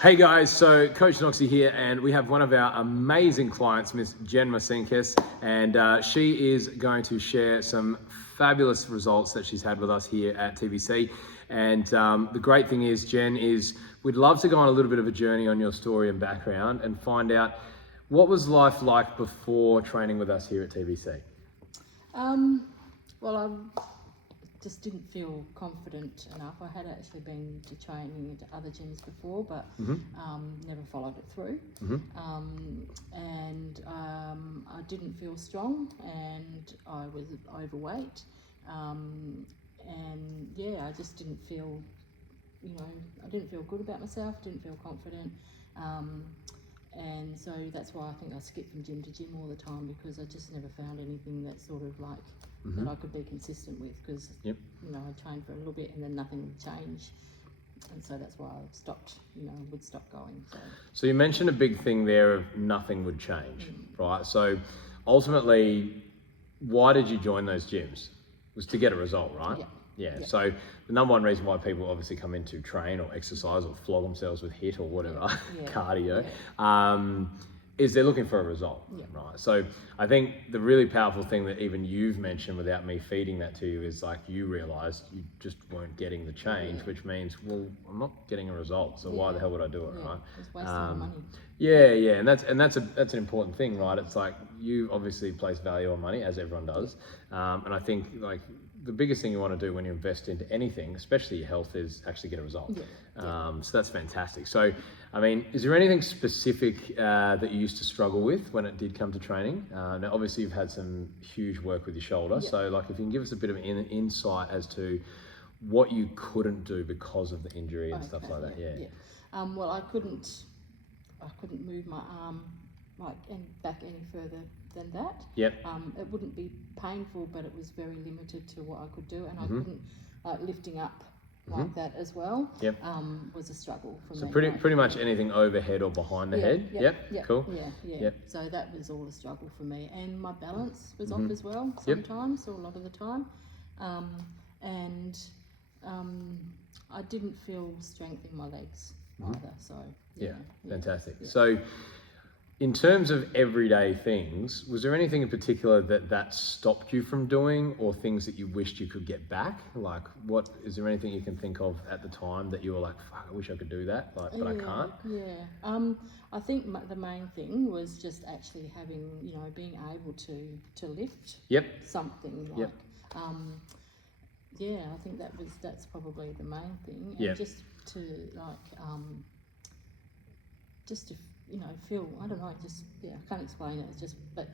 Hey guys, so Coach Knoxy here, and we have one of our amazing clients, Miss Jen Masinkis, and she is going to share some fabulous results that she's had with us here at TBC. And the great thing is, Jen, we'd love to go on a little bit of a journey on your story and background and find out what was life like before training with us here at TBC. Well, I just didn't feel confident enough. I had actually been to training at other gyms before, but never followed it through. I didn't feel strong, and I was overweight. I just didn't feel, I didn't feel good about myself, didn't feel confident. And so that's why I think I skipped from gym to gym all the time, because I just never found anything that sort of like that I could be consistent with, because I trained for a little bit and then nothing would change, and so that's why I stopped. Would stop going. So you mentioned a big thing there of nothing would change, right? So ultimately, why did you join those gyms? It was to get a result, right? Yeah. So the number one reason why people obviously come in to train or exercise or flog themselves with HIIT or whatever, cardio, is they're looking for a result, right? So I think the really powerful thing that even you've mentioned without me feeding that to you is like you realised you just weren't getting the change, which means, well, I'm not getting a result, so why the hell would I do it, right? It's wasting my money. Yeah, and that's an important thing, right? It's like you obviously place value on money, as everyone does, and I think like the biggest thing you want to do when you invest into anything, especially your health, is actually get a result. So that's fantastic. So, I mean, is there anything specific that you used to struggle with when it did come to training? Now, obviously, you've had some huge work with your shoulder. So, like, if you can give us a bit of an insight as to what you couldn't do because of the injury and stuff like that. Well, I couldn't move my arm back any further than that. It wouldn't be painful, but it was very limited to what I could do, and I couldn't lifting up like that as well. Was a struggle for me. So pretty much anything overhead or behind the head. Cool. So that was all a struggle for me, and my balance was off as well sometimes, or a lot of the time, I didn't feel strength in my legs either. So fantastic. So in terms of everyday things, was there anything in particular that stopped you from doing, or things that you wished you could get back? Like, what is there anything you can think of at the time that you were like, fuck, I wish I could do that, but I can't? I think the main thing was just actually having, being able to lift something like, I think that's probably the main thing. And just to feel, I don't know, I can't explain it. It's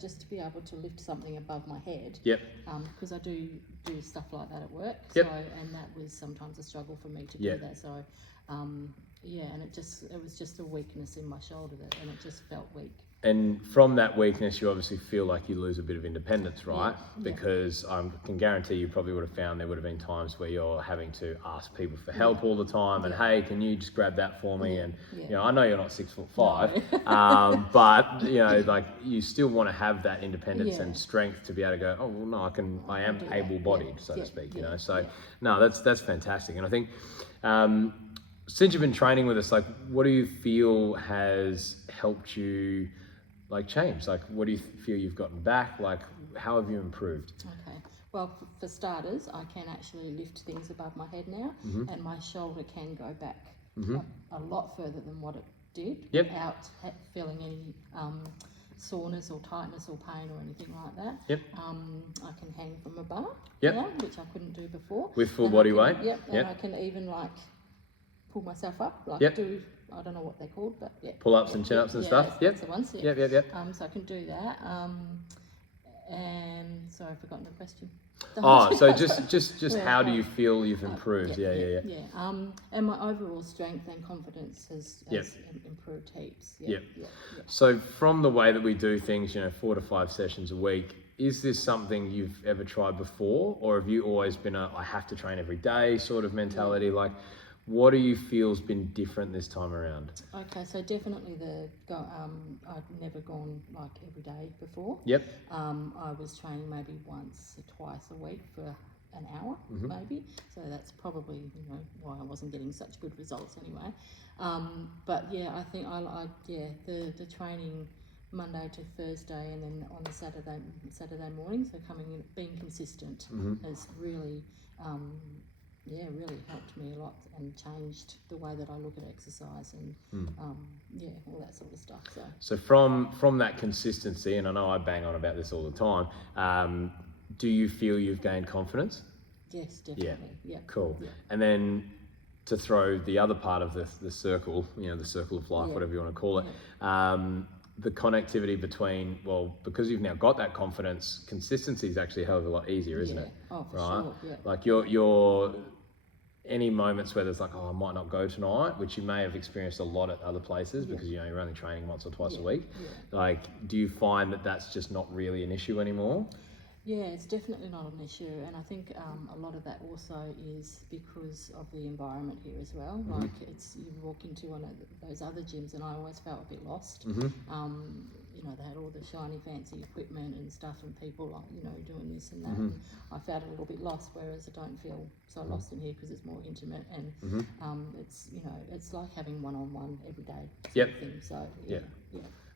just to be able to lift something above my head. Because I do stuff like that at work. So, and that was sometimes a struggle for me to do that. So, and it was just a weakness in my shoulder and it just felt weak. And from that weakness, you obviously feel like you lose a bit of independence, right? Because I can guarantee you probably would have found there would have been times where you're having to ask people for help all the time, and hey, can you just grab that for me? And I know you're not 6'5", but like you still want to have that independence and strength to be able to go, oh well, no, I am able-bodied, so to speak. So no, that's fantastic, and I think. Since you've been training with us, like, what do you feel has helped you, like, change? Like, what do you feel you've gotten back? Like, how have you improved? Okay. Well, for starters, I can actually lift things above my head now, and my shoulder can go back a lot further than what it did without feeling any soreness or tightness or pain or anything like that. I can hang from a bar now, which I couldn't do before. With full body weight? And I can even pull myself up, do, I don't know what they're called, but pull-ups and chin-ups and stuff. That's the ones. So I can do that. And sorry, I've forgotten the question. So just how do you feel you've improved? And my overall strength and confidence has improved heaps. So from the way that we do things, 4 to 5 sessions a week, is this something you've ever tried before, or have you always been I have to train every day sort of mentality? Like, what do you feel's been different this time around? Okay, so definitely I'd never gone like every day before. I was training maybe once or twice a week for an hour maybe. So that's probably, you know, why I wasn't getting such good results anyway. But yeah, I think the training Monday to Thursday and then on Saturday morning, so coming in, being consistent has really really helped me a lot and changed the way that I look at exercise and all that sort of stuff. So from that consistency, and I know I bang on about this all the time, do you feel you've gained confidence? Yes, definitely. Yeah. Cool. Yeah. And then to throw the other part of the circle, you know, the circle of life, whatever you want to call it, the connectivity between, well, because you've now got that confidence, consistency is actually a hell of a lot easier, isn't it? Oh, for sure. Yeah. Like you're any moments where there's like, oh, I might not go tonight, which you may have experienced a lot at other places because, you know, you're only training once or twice a week. Yeah. Like, do you find that that's just not really an issue anymore? Yeah, it's definitely not an issue, and I think a lot of that also is because of the environment here as well. Like, you walk into one of those other gyms, and I always felt a bit lost. You know, they had all the shiny, fancy equipment and stuff, and people like, you know, doing this and that. And I felt a little bit lost, whereas I don't feel so lost in here because it's more intimate and it's, you know, it's like having one-on-one every day sort of thing. So yeah.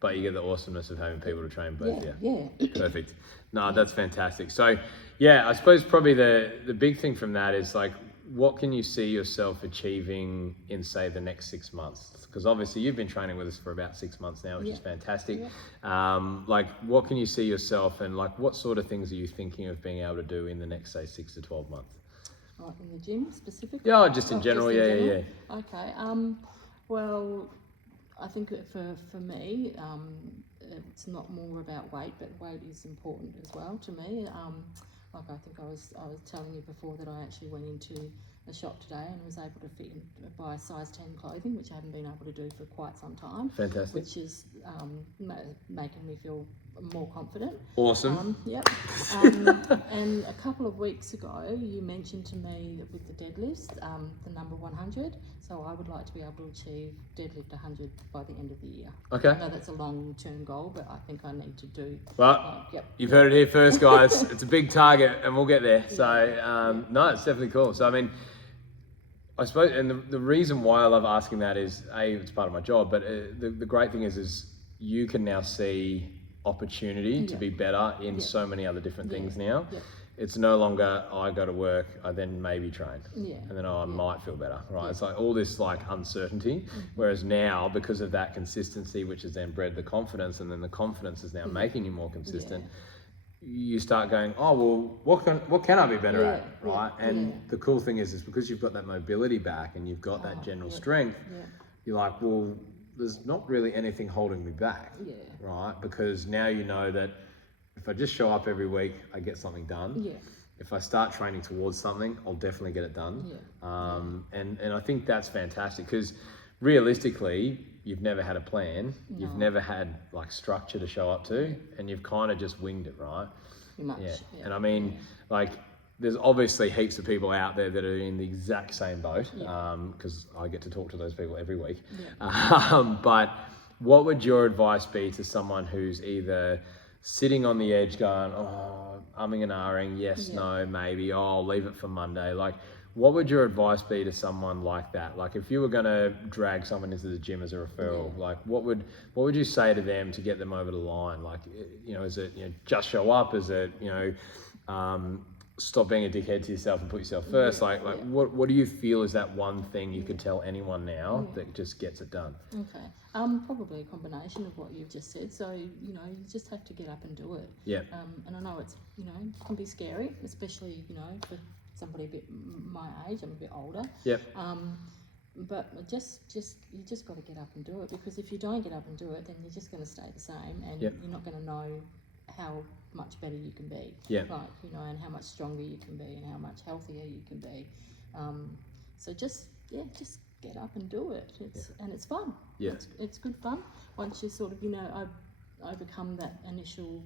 But you get the awesomeness of having people to train both. Yeah. Perfect. No, that's fantastic. So, yeah, I suppose probably the big thing from that is like, what can you see yourself achieving in, say, the next 6 months? Because obviously you've been training with us for about 6 months now, which is fantastic. Like, what can you see yourself, and like, what sort of things are you thinking of being able to do in the next, say, 6 to 12 months? Like in the gym specifically? Yeah, just in general. Yeah. Okay. Well, I think for me, it's not more about weight, but weight is important as well to me. Like I think I was telling you before that I actually went into a shop today and was able to buy size 10 clothing, which I haven't been able to do for quite some time. Fantastic. Which is making me feel more confident. Awesome. And a couple of weeks ago, you mentioned to me that with the deadlifts, the number 100. So I would like to be able to achieve deadlift 100 by the end of the year. Okay. I know that's a long-term goal, but I think I need to do. Well, you've heard it here first, guys. It's a big target, and we'll get there. So no, it's definitely cool. So I mean, I suppose, and the reason why I love asking that is, it's part of my job, but the great thing is you can now see opportunity to be better in so many other different things now. It's no longer, I go to work, I then maybe train, and then I might feel better, right? It's like all this like uncertainty, whereas now, because of that consistency, which has then bred the confidence, and then the confidence is now making you more consistent, you start going, oh, well, what can I be better at, right? And the cool thing is because you've got that mobility back and you've got that general strength, you're like, well, there's not really anything holding me back, right? Because now you know that if I just show up every week, I get something done. If I start training towards something, I'll definitely get it done. And I think that's fantastic because realistically, you've never had a plan. You've never had like structure to show up to, and you've kind of just winged it, right? Pretty much. And I mean, like, there's obviously heaps of people out there that are in the exact same boat, because I get to talk to those people every week. But what would your advice be to someone who's either sitting on the edge going, oh, umming and ahhing, yes, no, maybe, oh, I'll leave it for Monday. Like, what would your advice be to someone like that? Like, if you were going to drag someone into the gym as a referral, like, what would you say to them to get them over the line? Like, you know, is it, you know, just show up? Is it, you know, stop being a dickhead to yourself and put yourself first? What do you feel is that one thing you could tell anyone now that just gets it done? Okay. Probably a combination of what you've just said. So, you know, you just have to get up and do it. And I know it's, you know, it can be scary, especially, you know, for somebody a bit my age. I'm a bit older. But you just got to get up and do it, because if you don't get up and do it, then you're just going to stay the same, and you're not going to know how much better you can be. Like, you know, and how much stronger you can be, and how much healthier you can be. So just get up and do it. And it's fun. It's good fun once you sort of, you know, overcome that initial,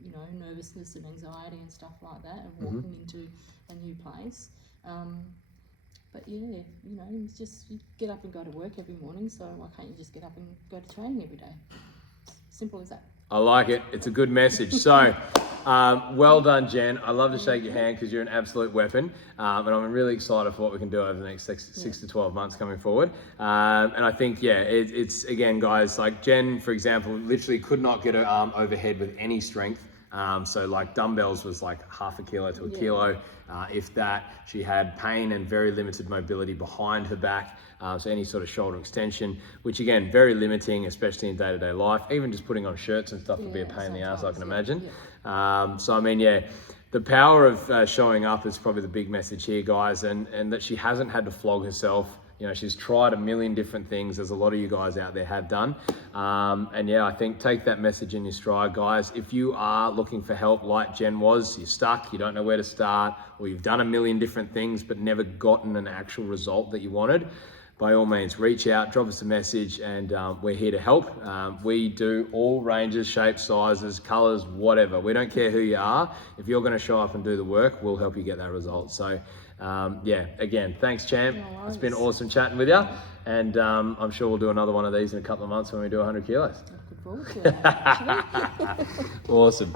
you know, nervousness and anxiety and stuff like that, and walking into a new place. But yeah, you know, it's just, you get up and go to work every morning, so why can't you just get up and go to training every day? Simple as that. I like it. It's a good message. So, well done, Jen. I love to shake your hand because you're an absolute weapon. And I'm really excited for what we can do over the next six to 12 months coming forward. And I think, it's again, guys, like Jen, for example, literally could not get her arm overhead with any strength. So like dumbbells was like half a kilo to a kilo. If that, she had pain and very limited mobility behind her back. So any sort of shoulder extension, which again, very limiting, especially in day-to-day life. Even just putting on shirts and stuff would be a pain in the ass, I can imagine. So I mean, the power of showing up is probably the big message here, guys, and that she hasn't had to flog herself. You know, she's tried a million different things, as a lot of you guys out there have done. I think take that message in your stride, guys. If you are looking for help like Jen was, you're stuck, you don't know where to start, or you've done a million different things but never gotten an actual result that you wanted, by all means, reach out, drop us a message, and we're here to help. We do all ranges, shapes, sizes, colors, whatever. We don't care who you are. If you're going to show up and do the work, we'll help you get that result. So, again, thanks, champ. No It's been awesome chatting with you, and I'm sure we'll do another one of these in a couple of months when we do 100 kilos. Look forward to it, actually. Awesome.